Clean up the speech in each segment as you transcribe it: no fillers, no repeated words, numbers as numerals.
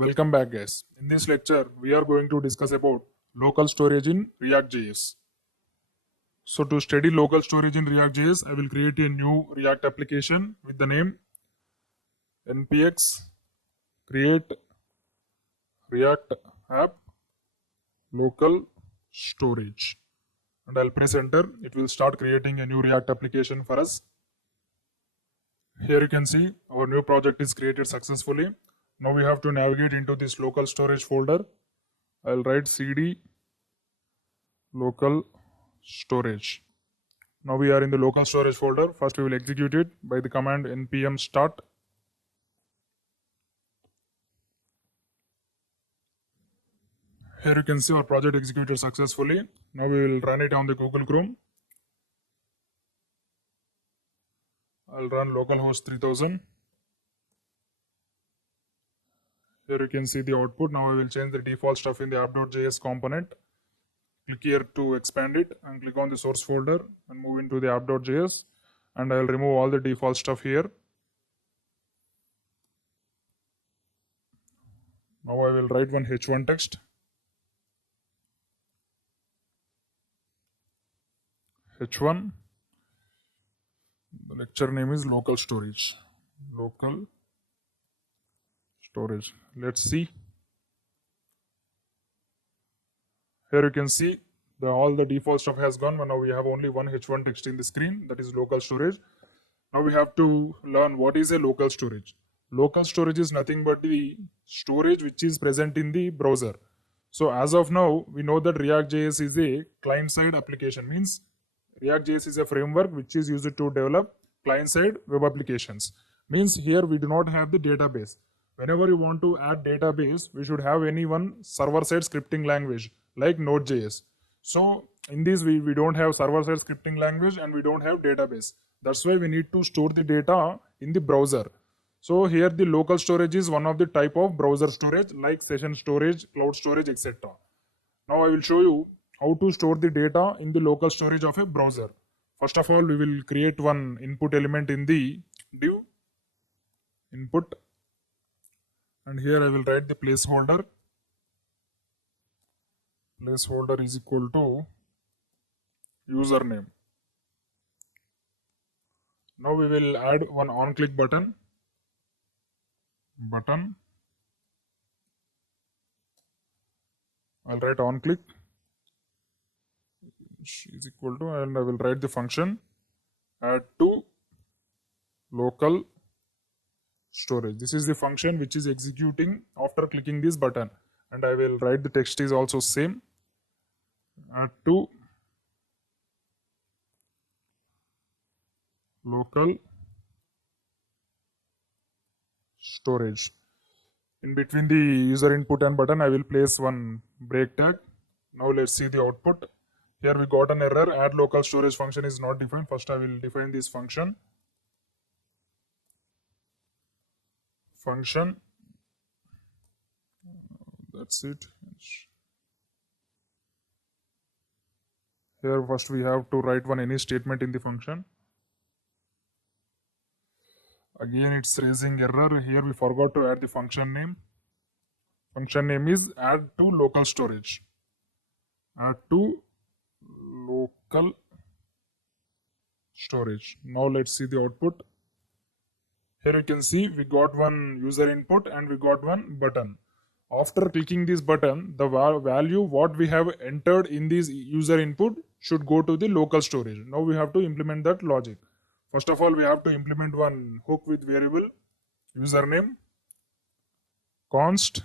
Welcome back, guys. In this lecture, we are going to discuss about local storage in ReactJS. So to study local storage in ReactJS, I will create a new React application with the name npx create React app local storage. And I'll press enter. It will start creating a new React application for us. Here you can see our new project is created successfully. Now we have to navigate into this local storage folder. I'll write cd local storage. Now we are in the local storage folder. First we will execute it by the command npm start. Here you can see our project executed successfully. Now we will run it on the Google Chrome. I'll run localhost 3000. Here you can see the output. Now I will change the default stuff in the app.js component. Click here to expand it and click on the source folder and move into the app.js, and I'll remove all the default stuff here. Now I will write one h1 text. h1. The lecture name is local storage. Local storage. Let's see. Here you can see all the default stuff has gone. Now we have only one h1 text in the screen, that is local storage. Now we have to learn what is a local storage. Local storage is nothing but the storage which is present in the browser. So as of now, we know that ReactJS is a client-side application. Means ReactJS is a framework which is used to develop client-side web applications. Means here we do not have the database. Whenever you want to add database, we should have any one server-side scripting language like Node.js. So in this we don't have server-side scripting language and we don't have database. That's why we need to store the data in the browser. So here the local storage is one of the type of browser storage like session storage, cloud storage, etc. Now I will show you how to store the data in the local storage of a browser. First of all, we will create one input element in the div input, and here I will write the placeholder. Placeholder is equal to username. Now we will add one on-click button. I'll write on-click is equal to, and I will write the function add to local storage. This is the function which is executing after clicking this button, and I will write the text is also same, add to local storage. In between the user input and button, I will place one break tag. Now let's see the output. Here we got an error, add local storage function is not defined. First I will define this function. That's it. Here first we have to write one any statement in the function. Again it's raising error. Here we forgot to add the function name. Function name is add to local storage. Add to local storage. Now let's see the output. Here you can see we got one user input and we got one button. After clicking this button, the value what we have entered in this user input should go to the local storage. Now we have to implement that logic. First of all, we have to implement one hook with variable username, const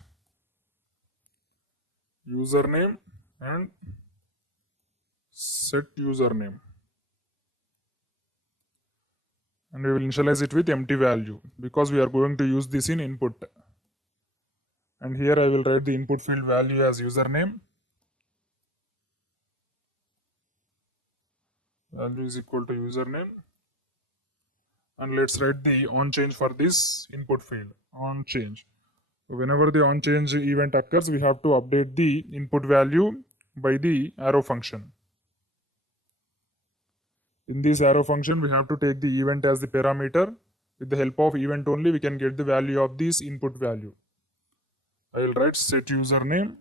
username, and set username. And we will initialize it with empty value because we are going to use this in input. And here I will write the input field value as username. Value is equal to username. And let's write the on change for this input field. On change. So whenever the on change event occurs, we have to update the input value by the arrow function. In this arrow function, we have to take the event as the parameter. With the help of event only, we can get the value of this input value. I will write set username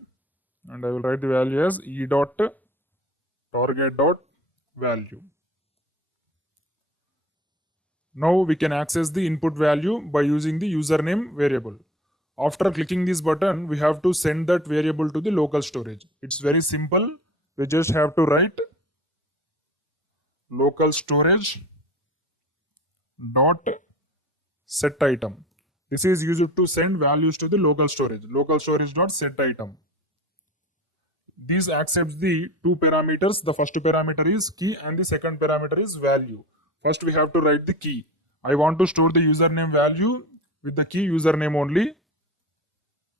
and I will write the value as e.target.value. Now we can access the input value by using the username variable. After clicking this button, we have to send that variable to the local storage. It's very simple. We just have to write local storage dot set item. This is used to send values to the local storage. Local storage dot set item. This accepts the two parameters. The first parameter is key and the second parameter is value. First we have to write the key. I want to store the username value with the key username only.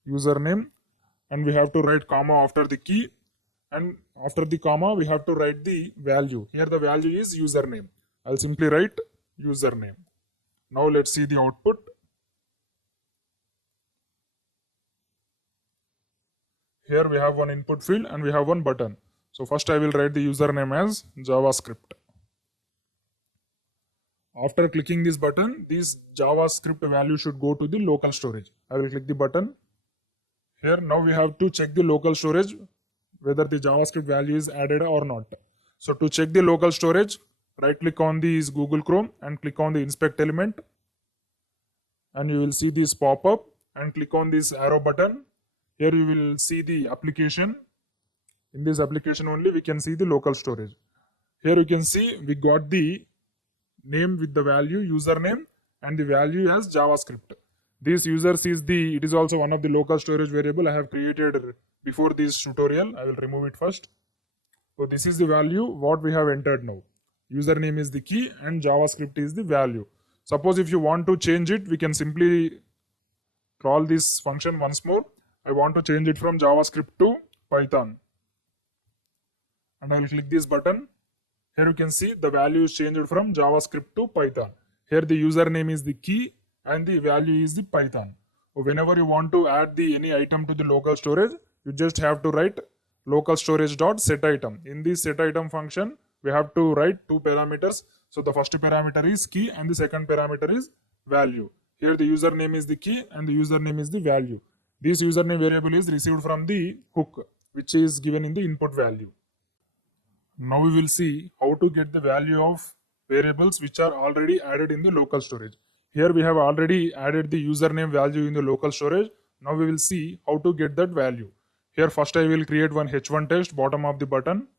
Username, and we have to write comma after the key, and after the comma we have to write the value. Here the value is username. I'll simply write username. Now let's see the output. Here we have one input field and we have one button. So first I will write the username as JavaScript. After clicking this button, this JavaScript value should go to the local storage. I will click the button. Here now we have to check the local storage whether the JavaScript value is added or not. So to check the local storage, right click on this Google Chrome and click on the inspect element, and you will see this pop up, and click on this arrow button. Here you will see the application. In this application only we can see the local storage. Here you can see we got the name with the value username and the value as JavaScript. This user sees it is also one of the local storage variable I have created before this tutorial. I will remove it first. So this is the value what we have entered now. Username is the key and JavaScript is the value. Suppose if you want to change it, we can simply call this function once more. I want to change it from JavaScript to Python, and I will click this button. Here you can see the value is changed from JavaScript to Python. Here the username is the key and the value is the Python. Whenever you want to add any item to the local storage, you just have to write local storage dot set item. In this set item function, we have to write two parameters. So the first parameter is key and the second parameter is value. Here the username is the key and the username is the value. This username variable is received from the hook, which is given in the input value. Now we will see how to get the value of variables which are already added in the local storage. Here we have already added the username value in the local storage. Now we will see how to get that value. Here first I will create one h1 text bottom of the button.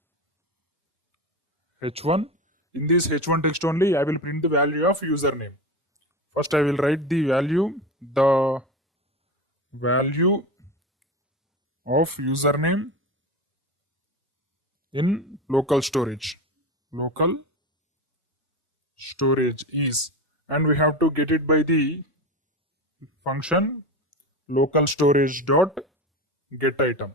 h1. In this h1 text only I will print the value of username. First I will write the value of username in local storage. Local storage is, and we have to get it by the function local storage dot get item.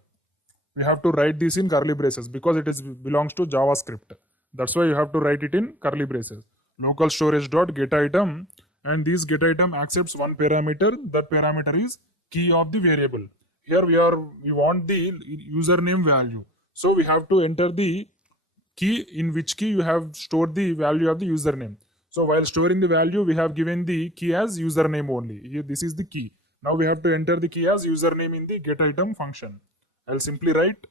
We have to write this in curly braces because it belongs to JavaScript. That's why you have to write it in curly braces. Local storage dot get item, and this get item accepts one parameter. That parameter is key of the variable. Here we want the username value. So we have to enter the key in which key you have stored the value of the username. So while storing the value, we have given the key as username only. Here this is the key. Now we have to enter the key as username in the getItem function. I'll simply write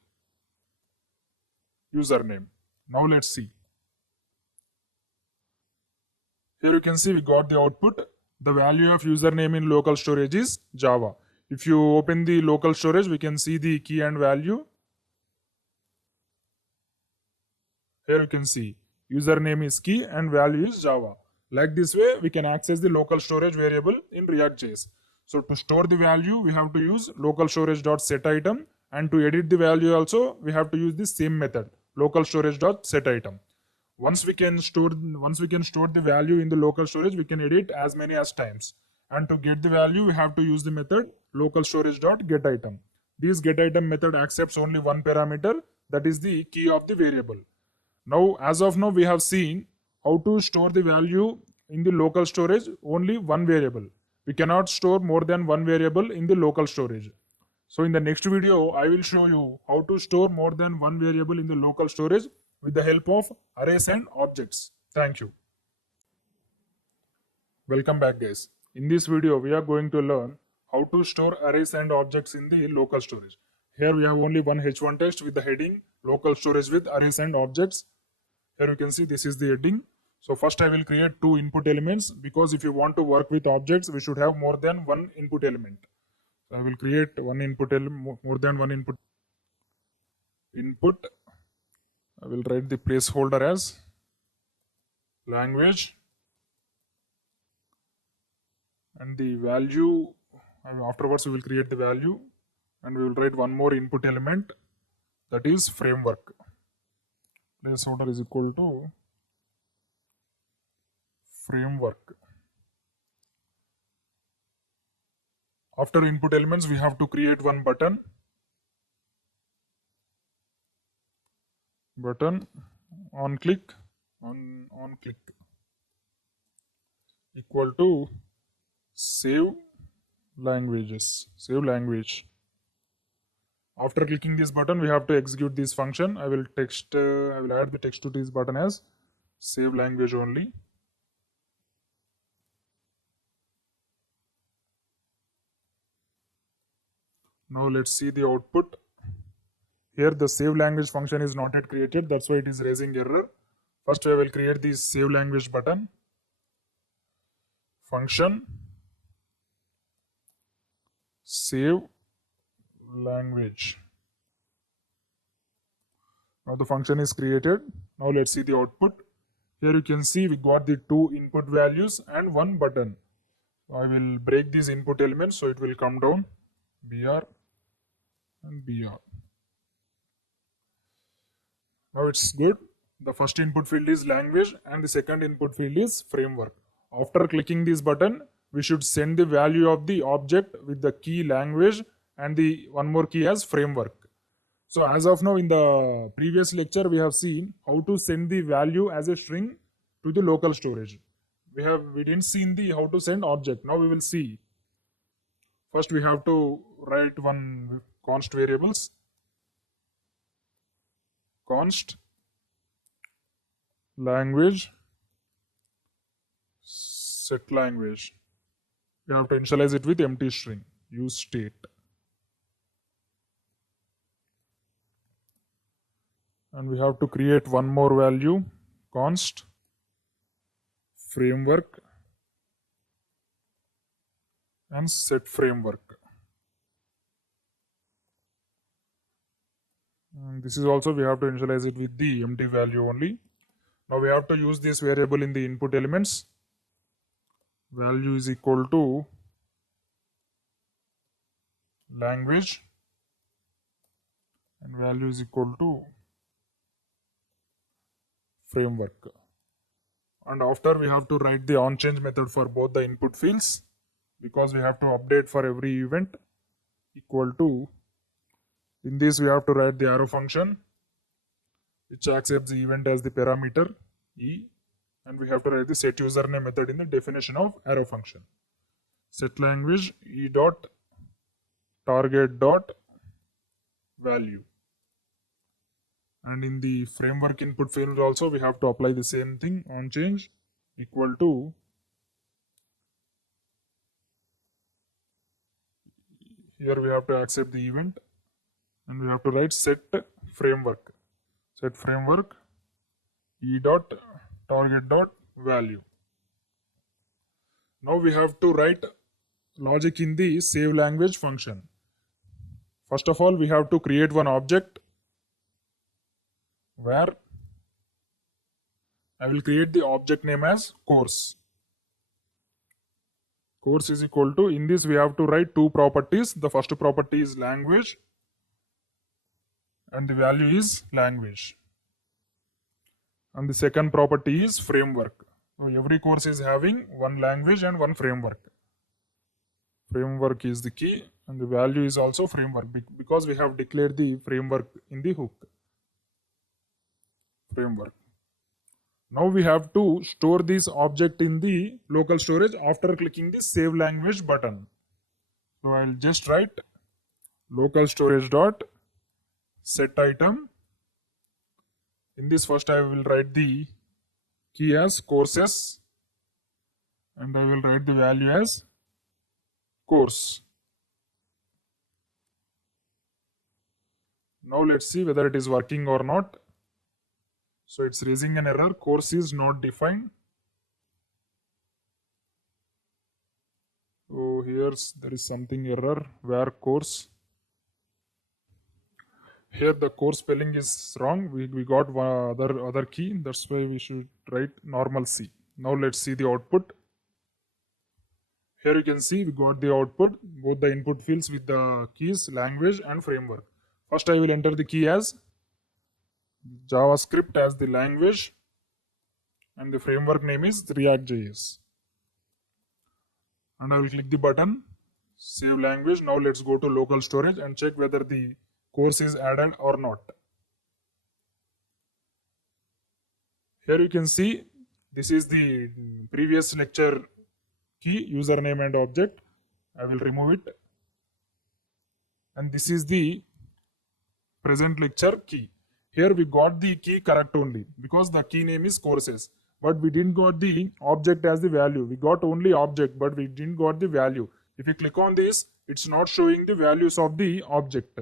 username. Now let's see. Here you can see we got the output. The value of username in local storage is Java. If you open the local storage, we can see the key and value. Here you can see username is key and value is Java. Like this way, we can access the local storage variable in ReactJS. So to store the value, we have to use local storage dot set item, and to edit the value also, we have to use the same method, local storage dot set item. Once we can store the value in the local storage, we can edit as many as times. And to get the value, we have to use the method local storage dot get item. This get item method accepts only one parameter, that is the key of the variable. Now, as of now, we have seen how to store the value in the local storage, only one variable. We cannot store more than one variable in the local storage. So in the next video, I will show you how to store more than one variable in the local storage with the help of arrays and objects. Thank you. Welcome back, guys. In this video, we are going to learn how to store arrays and objects in the local storage. Here we have only one h1 text with the heading local storage with arrays and objects. Here you can see this is the heading. So first I will create two input elements, because if you want to work with objects, we should have more than one input element. So I will create one input element, more than one input. I will write the placeholder as language, and the value, afterwards we will create the value, and we will write one more input element, that is framework. Placeholder is equal to framework. After input elements, we have to create one button on click equal to save language. After clicking this button, we have to execute this function. I will add the text to this button as save language only. Now let's see the output. Here the save language function is not yet created, that's why it is raising error. First I will create this save language button. Function save language. Now the function is created. Now let's see the output. Here you can see we got the two input values and one button. So I will break these input elements so it will come down, BR and BR. Now it's good. The first input field is language and the second input field is framework. After clicking this button, we should send the value of the object with the key language and the one more key as framework. So as of now, in the previous lecture, we have seen how to send the value as a string to the local storage. We didn't see the how to send object. Now we will see. First we have to write one const variables. Const language set language. We have to initialize it with empty string. Use state. And we have to create one more value, const framework and set framework. And this is also we have to initialize it with the empty value only. Now we have to use this variable in the input elements. Value is equal to language and value is equal to framework. And after we have to write the onChange method for both the input fields, because we have to update for every event, equal to, in this we have to write the arrow function which accepts the event as the parameter e, and we have to write the set username method in the definition of arrow function. Set language e dot target dot value. And in the framework input field also we have to apply the same thing, on change equal to here we have to accept the event and we have to write set framework e dot target dot value. Now we have to write logic in the save language function. First of all, we have to create one object where I will create the object name as course. Course is equal to, in this we have to write two properties. The first property is language and the value is language. And the second property is framework. So every course is having one language and one framework. Framework is the key and the value is also framework, because we have declared the framework in the hook. Framework. Now we have to store this object in the local storage after clicking the save language button. So I'll just write local storage dot set item. In this first I will write the key as courses and I will write the value as course. Now let's see whether it is working or not. So it's raising an error, course is not defined. Oh, here's there is something error, where course. Here the course spelling is wrong. We got one other key. That's why we should write normal C. Now let's see the output. Here you can see we got the output, both the input fields with the keys, language and framework. First I will enter the key as JavaScript as the language and the framework name is ReactJS. And I will click the button, save language. Now let's go to local storage and check whether the course is added or not. Here you can see this is the previous lecture key, username and object. I will remove it. And this is the present lecture key. Here we got the key correct only because the key name is courses. But we didn't got the object as the value. We got only object, but we didn't got the value. If you click on this, it's not showing the values of the object.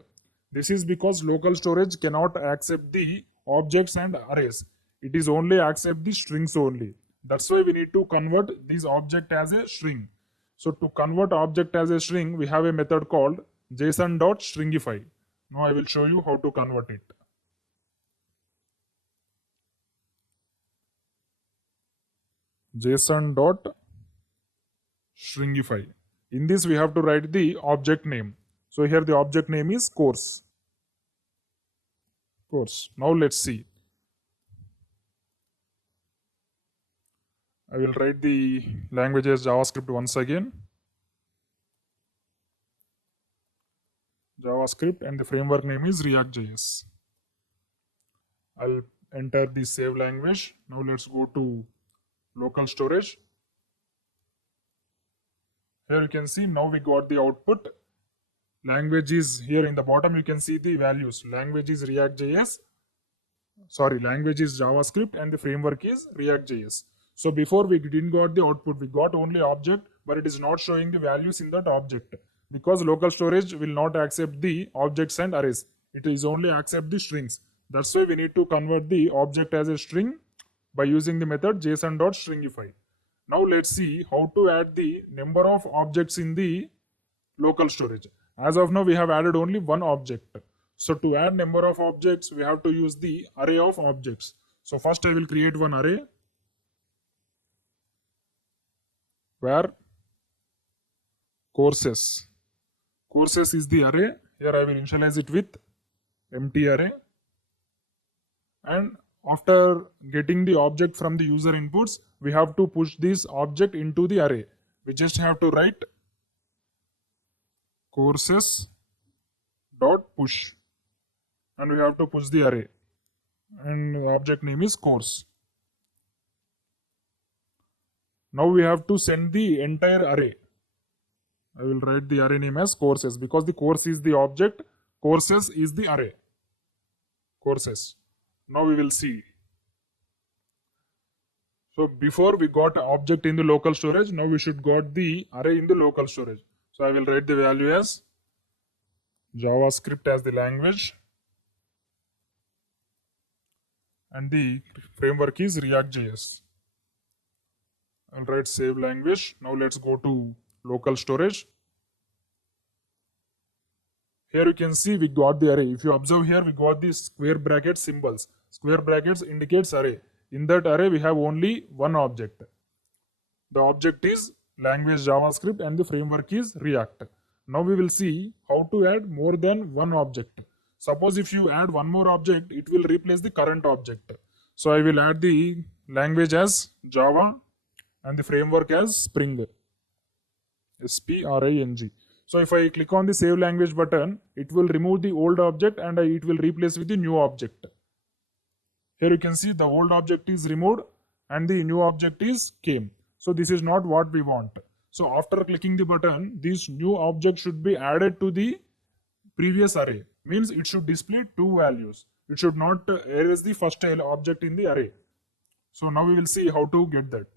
This is because local storage cannot accept the objects and arrays. It is only accept the strings only. That's why we need to convert this object as a string. So to convert object as a string, we have a method called json.stringify. Now I will show you how to convert it. json.stringify. In this we have to write the object name. So here the object name is course. Now let's see. I will write the language as JavaScript once again. JavaScript and the framework name is ReactJS. I'll enter the save language. Now let's go to local storage. Here you can see now we got the output. Language is here in the bottom. You can see the values. Language is ReactJS. Language is JavaScript and the framework is ReactJS. So before we didn't got the output, we got only object, but it is not showing the values in that object because local storage will not accept the objects and arrays. It is only accept the strings. That's why we need to convert the object as a string by using the method json.stringify. Now let's see how to add the number of objects in the local storage. As of now, we have added only one object. So to add number of objects, we have to use the array of objects. So first I will create one array where courses is the array. Here I will initialize it with empty array. And after getting the object from the user inputs, we have to push this object into the array. We just have to write courses dot push and we have to push the array and the object name is course. Now we have to send the entire array. I will write the array name as courses because the course is the object, courses is the array. Courses. Now we will see. So before we got object in the local storage, now we should got the array in the local storage. So I will write the value as JavaScript as the language and the framework is ReactJS. I'll write save language. Now let's go to local storage. Here you can see we got the array. If you observe here, we got the square bracket symbols. Square brackets indicates array. In that array, we have only one object. The object is language JavaScript and the framework is React. Now we will see how to add more than one object. Suppose if you add one more object, it will replace the current object. So I will add the language as Java and the framework as Spring. Spring. So if I click on the save language button, it will remove the old object and it will replace with the new object. Here you can see the old object is removed and the new object is came. So this is not what we want. So after clicking the button, this new object should be added to the previous array. Means it should display two values. It should not erase the first object in the array. So now we will see how to get that.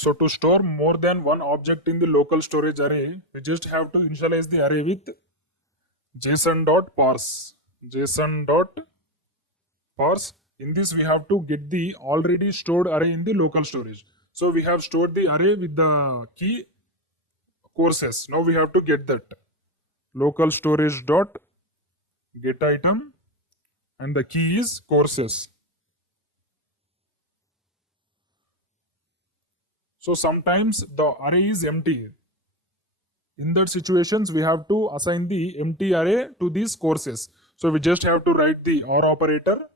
So to store more than one object in the local storage array, we just have to initialize the array with json.parse. json.parse. In this, we have to get the already stored array in the local storage. So we have stored the array with the key courses. Now we have to get that. Local storage dot get item, and the key is courses. So sometimes the array is empty. In that situations, we have to assign the empty array to these courses. So we just have to write the OR operator,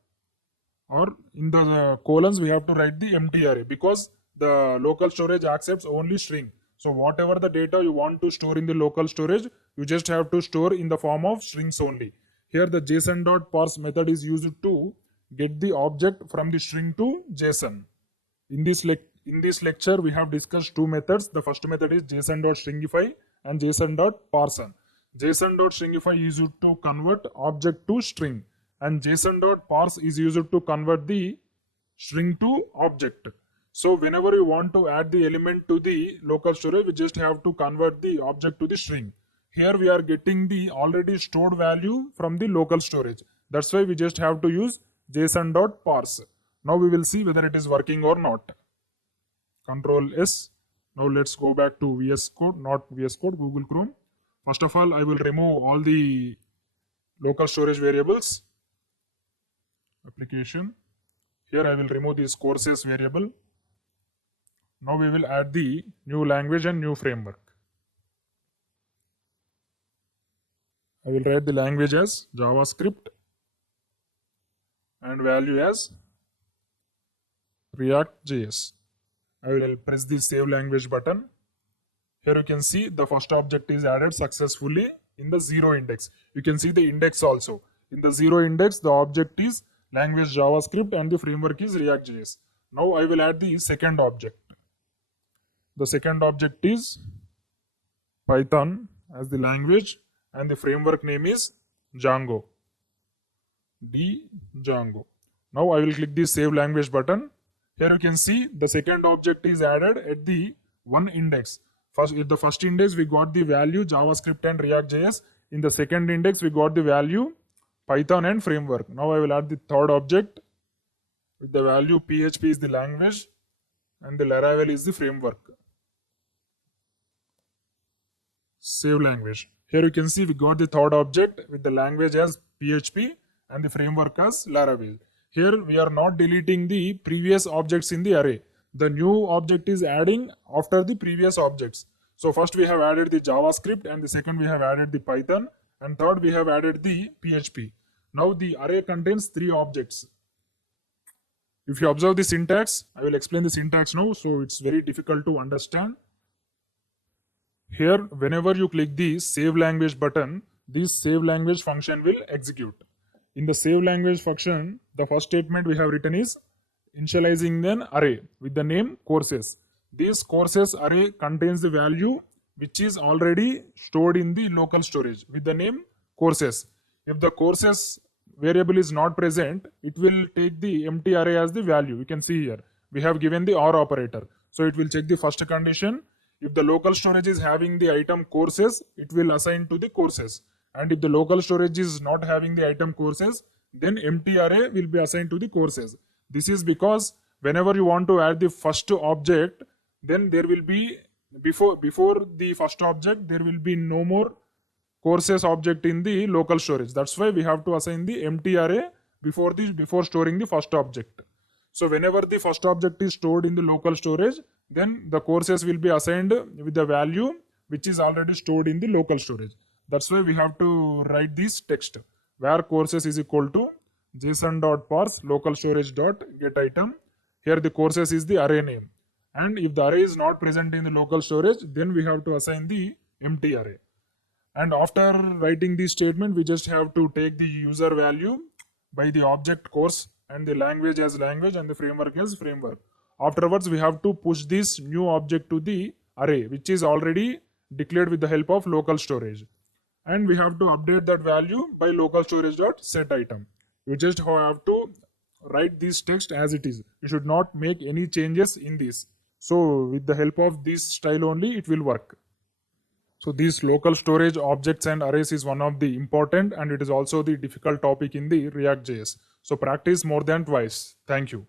or in the colons we have to write the empty array, because the local storage accepts only string. So whatever the data you want to store in the local storage, you just have to store in the form of strings only. Here the json.parse method is used to get the object from the string to JSON. In this lecture, we have discussed two methods. The first method is json.stringify and json.parse. json.stringify is used to convert object to string, and json.parse is used to convert the string to object. So whenever you want to add the element to the local storage, we just have to convert the object to the string. Here we are getting the already stored value from the local storage. That's why we just have to use json.parse. Now we will see whether it is working or not. Control S. Now let's go back to VS Code, not VS Code, Google Chrome. First of all, I will remove all the local storage variables. Application. Here I will remove this courses variable. Now we will add the new language and new framework. I will write the language as JavaScript and value as ReactJS. I will press the save language button. Here you can see the first object is added successfully in the 0 index. You can see the index also. In the 0 index, the object is language JavaScript and the framework is ReactJS. Now I will add the second object. The second object is Python as the language, and the framework name is Django. Django. Now I will click the save language button. Here you can see the second object is added at the one index. First, in the first index we got the value JavaScript and ReactJS. In the second index we got the value Python and framework. Now I will add the third object with the value PHP is the language and the Laravel is the framework. Save language. Here you can see we got the third object with the language as PHP and the framework as Laravel. Here we are not deleting the previous objects in the array. The new object is adding after the previous objects. So first we have added the JavaScript, and the second we have added the Python, and third we have added the PHP. Now the array contains 3 objects. If you observe the syntax, I will explain the syntax now, so it's very difficult to understand. Here, whenever you click the save language button, this save language function will execute. In the save language function, the first statement we have written is initializing an array with the name courses. This courses array contains the value which is already stored in the local storage with the name courses. If the courses variable is not present, it will take the empty array as the value. You can see here we have given the OR operator. So it will check the first condition. If the local storage is having the item courses, it will assign to the courses. And if the local storage is not having the item courses, then empty array will be assigned to the courses. This is because whenever you want to add the first object, then there will be, before the first object, there will be no more courses object in the local storage. That's why we have to assign the empty array before storing the first object. So whenever the first object is stored in the local storage, then the courses will be assigned with the value which is already stored in the local storage. That's why we have to write this text where courses is equal to json.parse local storage dot get item. Here the courses is the array name, and if the array is not present in the local storage, then we have to assign the empty array. And after writing this statement, we just have to take the user value by the object course and the language as language and the framework as framework. Afterwards, we have to push this new object to the array which is already declared with the help of local storage. And we have to update that value by local storage dot set item. You just have to write this text as it is. You should not make any changes in this. So with the help of this style only, it will work. So these local storage, objects and arrays is one of the important, and it is also the difficult topic in the React.js. So practice more than twice. Thank you.